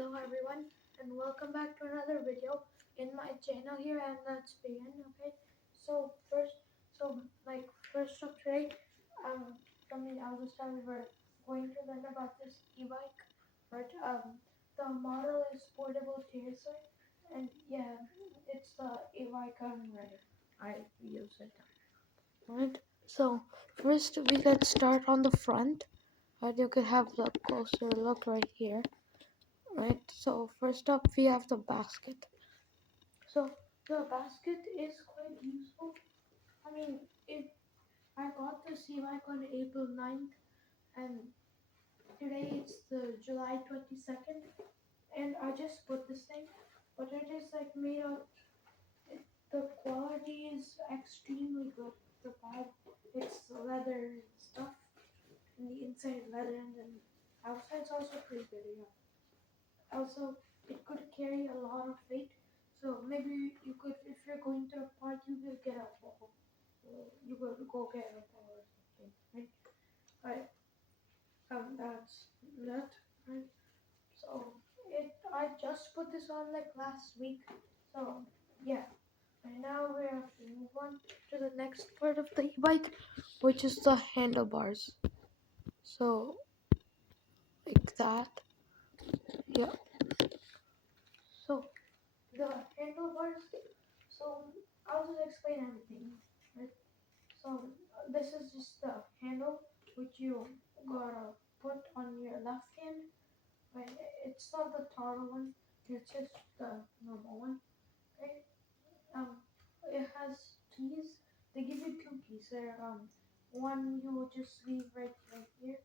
Hello everyone and welcome back to another video in my channel here, and let's begin. Okay, so first of today, from the other side we're going to learn about this e-bike, right? The model is portable Terrisour, and yeah, it's the e-bike I use it. Right. So first we let's start on the front. Right, you could have the closer look right here. Right, so first up we have the basket. So the basket is quite useful. I mean, it I got this e-bike on April 9th, and today it's the July 22nd, and I just put this thing, but it is like made of, the quality is extremely good. The pad, it's leather and stuff, and the inside leather, and then outside's also pretty good, yeah. Also, it could carry a lot of weight, so maybe you could, if you're going to a park, you will get a ball. You will go get a ball or something, right? Right. That's that, right? So I just put this on like last week. So yeah. And now we have to move on to the next part of the e-bike, which is the handlebars. So like that. Yeah. So the handlebars. So I'll just explain everything. Right? So this is just the handle which you gotta put on your left hand. Right? It's not the tall one. It's just the normal one. Okay. It has keys. They give you two keys. There. One you will just leave right here,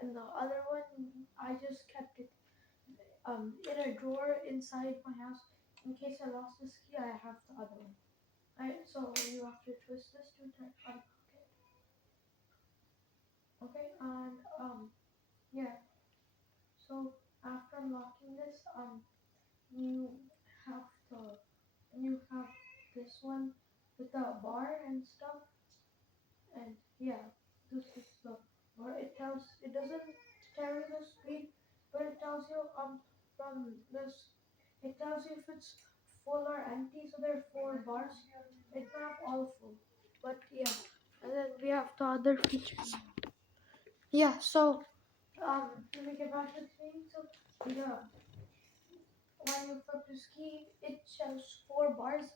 and the other one I just kept it in a drawer inside my house in case I lost this key. I have the other one. Right, so you have to twist this to unlock it. Okay, and yeah. So after unlocking this, you have to you have this one with the bar and stuff, and yeah, this is the bar. It doesn't tell you the speed, but it tells you from this. It tells you if it's full or empty. So there are four bars. It's not all full, but yeah. And then we have the other features. Yeah, so let me get back to the thing. So yeah, when you flip the ski, it shows four bars.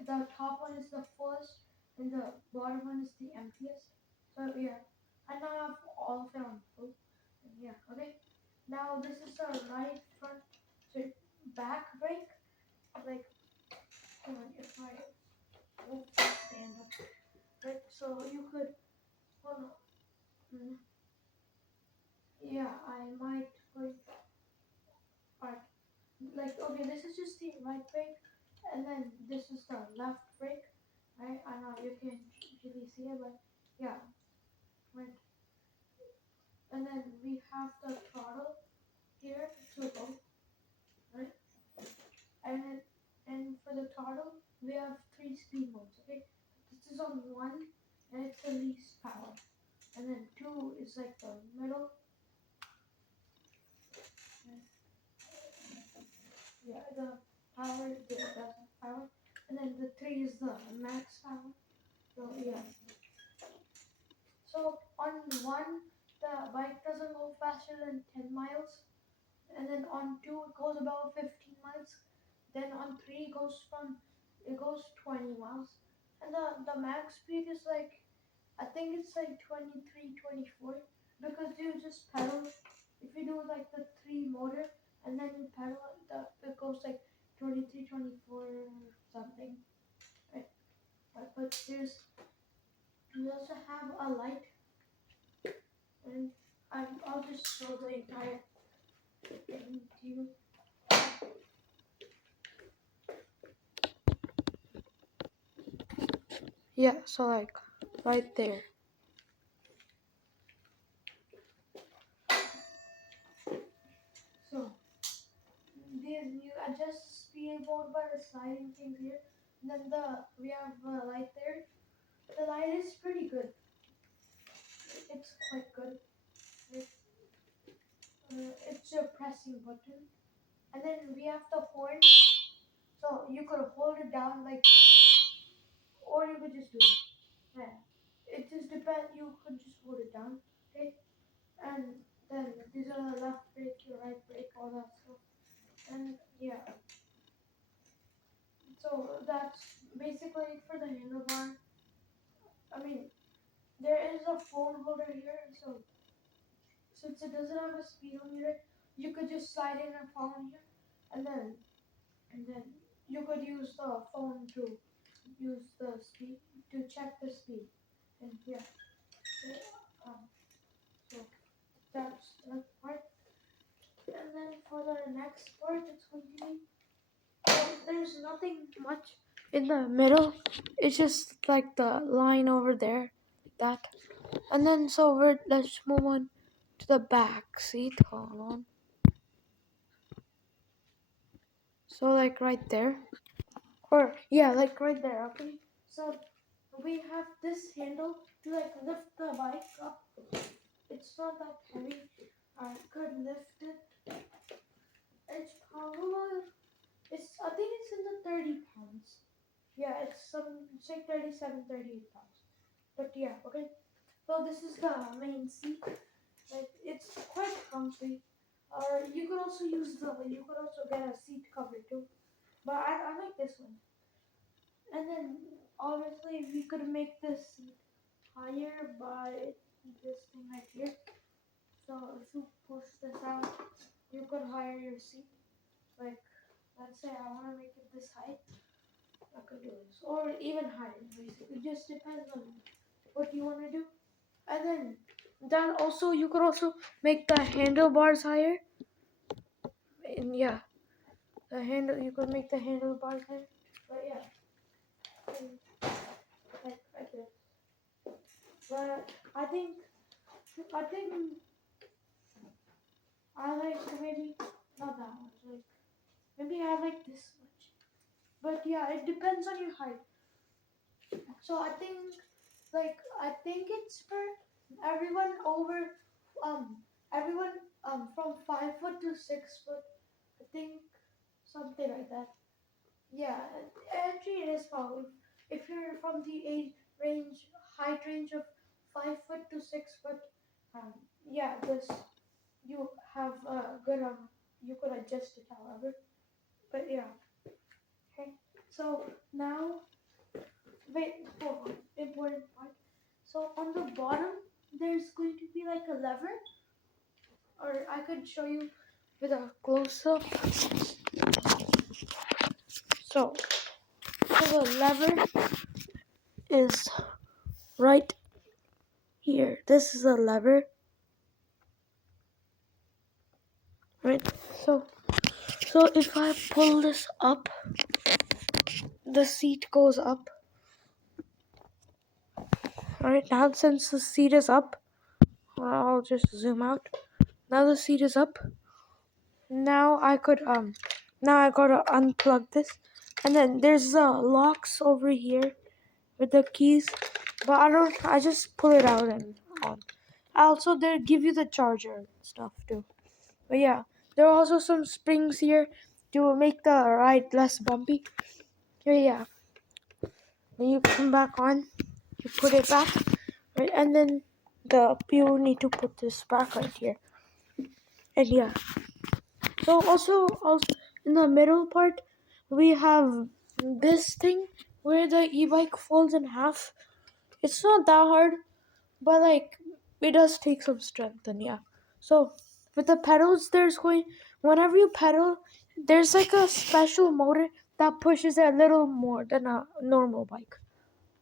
The top one is the fullest, and the bottom one is the emptiest. So yeah, and now I have all of them on full. And yeah, okay. Now this is the right front, so back brake. Like, hold on, if I move the stand up, right? So you could, hold on. Yeah, I might put part, like, okay, this is just the right brake, and then this is the left brake, right? I know you can really see it, but yeah, right. And then we have the throttle here to go, right? And then, and for the throttle, we have three speed modes, okay? This is on one, and it's the least power. And then two is like the middle. Yeah, the power, that's power. And then the three is the max power. So yeah. So on one, the bike doesn't go faster than 10 miles. And then on two, it goes about 15 miles. Then on three, it goes 20 miles. And the max speed is like, I think it's like 23, 24, because you just pedal. If you do like the three motor and then you pedal it goes like 23, 24 something. Right? But we also have a light, and I'll just show the entire thing to you. Yeah, so like right there. So you adjust the speed mode by the sliding thing here. And then we have a light there. The light is pretty good. It's quite good. It's a pressing button. and then we have the horn. So you could hold it down like, or you could just do it. Yeah. It just depends. You could just hold it down, okay? And then these are the left brake, your right brake, all that stuff. And yeah, so that's basically it for the handlebar. I mean, there is a phone holder here, so since it doesn't have a speedometer, you could just slide in a phone here, and then you could use the phone to use the speed to check the speed. And yeah, um, so that's that part. And then for the next part, it's going to be there's nothing much in the middle. It's just like the line over there, like that. And then so let's move on to the back seat. Hold on. So like right there, or yeah, like right there. Okay. So we have this handle to like lift the bike up. It's not that heavy. I could lift it. It's probably I think it's in the 30 pounds. Yeah, it's like 37, 38 pounds. But yeah, okay. So this is the main seat. Like it's quite comfy. Or you could also get a seat cover too. But I like this one. And then obviously we could make this seat higher by this thing right here. So if you push this out, you could higher your seat. Like let's say I want to make it this height, I could do this. Or even higher, basically. It just depends on what you want to do. And then you could also make the handlebars higher. And yeah, you could make the handlebars higher. But yeah, like this. But I think I like maybe not that much. Like maybe I like this much. But yeah, it depends on your height. So I think it's for everyone over everyone from 5 foot to 6 foot. I think something like that. Yeah, actually it is probably if you're from the age range height range of 5 foot to 6 foot. Um, yeah, this you have a good you could adjust it however. But yeah, okay. So now wait, hold on, important part. So on the bottom, there's going to be like a lever, or I could show you with a close up. So, so the lever is right here. This is a lever, right? So, so if I pull this up, the seat goes up. Right now, since the seat is up, I'll just zoom out. Now the seat is up. Now I gotta unplug this, and then there's locks over here with the keys, but I just pull it out and on. Also, they give you the charger and stuff too. But yeah, there are also some springs here to make the ride less bumpy. Yeah. When you come back on, you put it back, right, and then you need to put this back right here. And yeah. So also in the middle part, we have this thing where the e-bike folds in half. It's not that hard, but like it does take some strength. And yeah, so with the pedals, whenever you pedal, there's like a special motor that pushes it a little more than a normal bike.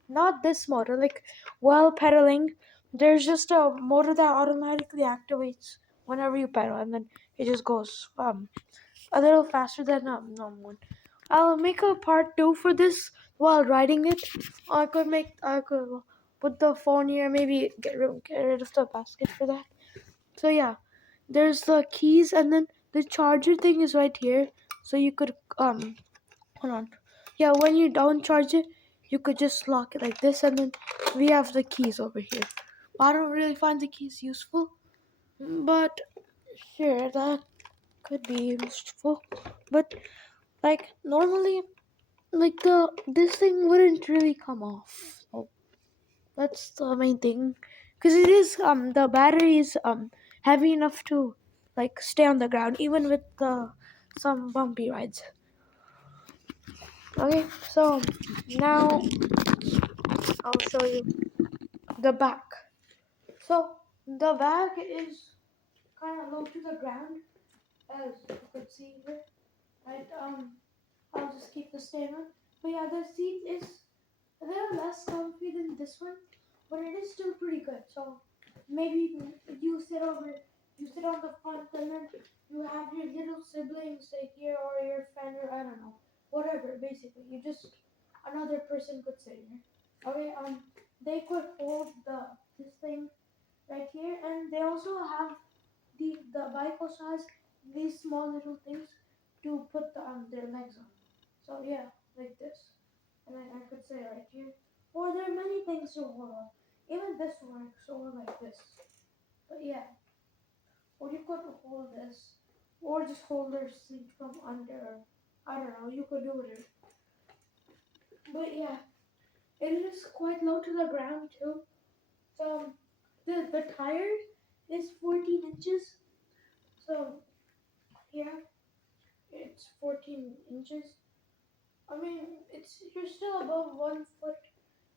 Not this motor. Like while pedaling, there's just a motor that automatically activates whenever you pedal, and then it just goes a little faster than a normal one. I'll make a part 2 for this while riding it. I could put the phone here, maybe get rid of the basket for that. So yeah, there's the keys, and then the charger thing is right here. So you could hold on. Yeah, when you don't charge it, you could just lock it like this, and then we have the keys over here. I don't really find the keys useful, but sure, that could be useful, but like normally, like this thing wouldn't really come off. So that's the main thing, because it is the battery is heavy enough to like stay on the ground even with some bumpy rides. Okay, so now I'll show you the back. So the back is kind of low to the ground, as you could see here. Right, I'll just keep the stand on. But yeah, the seat is a little less comfy than this one, but it is still pretty good. So maybe you sit on the front, and then you have your little siblings sit here, or your friend, or I don't know, whatever. Basically, you just another person could sit here. Okay, they could hold this thing right here, and they also have the bike also has these small little things to put their legs on. So yeah, like this. And I could say right here. Or there are many things to hold on. Even this works, or like this. But yeah. Or you could hold this. Or just hold their seat from under. I don't know, you could do whatever. But yeah, it is quite low to the ground too. So the tire is 14 inches. So yeah, it's 14 inches. I mean, you're still above 1 foot.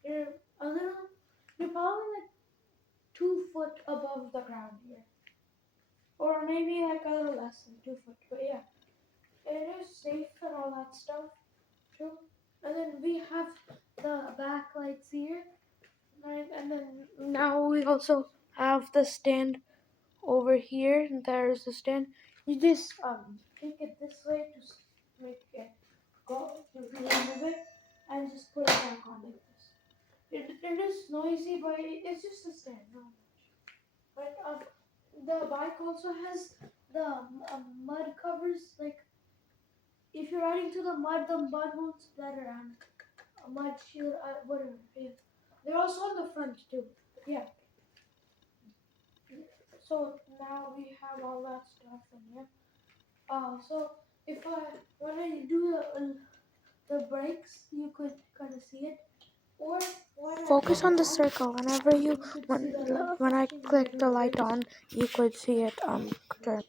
You're a little. You're probably like 2 foot above the ground here, or maybe like a little less than 2 foot. But yeah, it is safe and all that stuff too. And then we have the backlights here, right? And then now we also have the stand over here. And there's the stand. You just take it this way to make it go to remove it, and just put it back on like this. It is noisy, but it's just a stand, not much. But the bike also has the mud covers. Like if you're riding through the mud won't splatter on a mud shield, whatever. Yeah. They're also on the front too. Yeah. So now we have all that stuff in here. So if when I do the brakes, you could kind of see it. Or focus on the circle. Whenever when I click the light on, you could see it turn.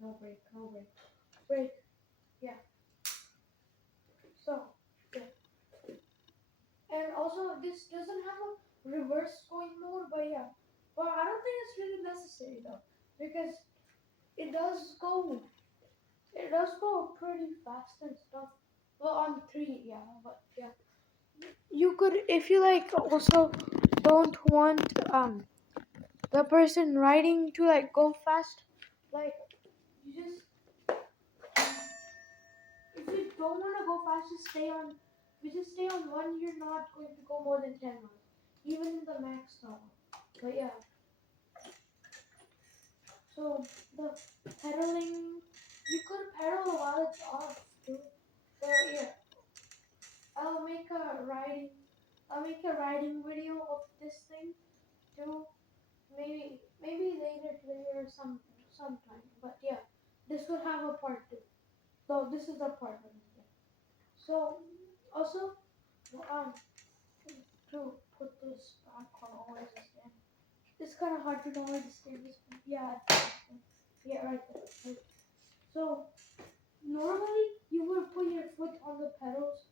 No brake, no brake. Brake, yeah. So yeah. And also this doesn't have a reverse going mode, but yeah. But I don't think it's really necessary though, because it does go pretty fast and stuff. Well, on 3, yeah, but yeah. You could, if you like, also don't want the person riding to like go fast, like you just if you don't want to go fast, just stay on. If you just stay on one, you're not going to go more than 10 miles, even in the max throttle. But yeah, so the pedaling, you could pedal while it's off too. But yeah, I'll make a riding, I'll make a riding video of this thing too. Maybe later sometime. But yeah, this will have a part 2. So this is the part 1. Yeah. So also um to put this back on, where is the stand? It's kind of hard to know where the stand is. Yeah, yeah, right there. Right. So normally you would put your foot on the pedals,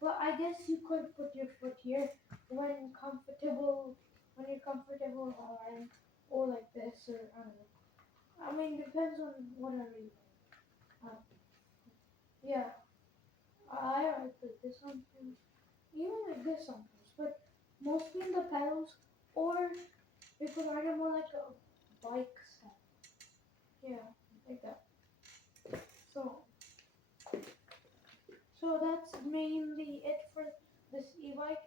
but I guess you could put your foot here when you're comfortable riding, or like this, or I don't know. I mean, depends on whatever you want. Yeah, I like this one too. Even like this sometimes, but mostly in the pedals, or you could ride it more like a bike style. Yeah, like that. So, so that's mainly it for this e-bike,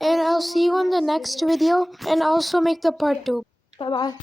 and I'll see you on the next video, and also make the part 2. Bye bye.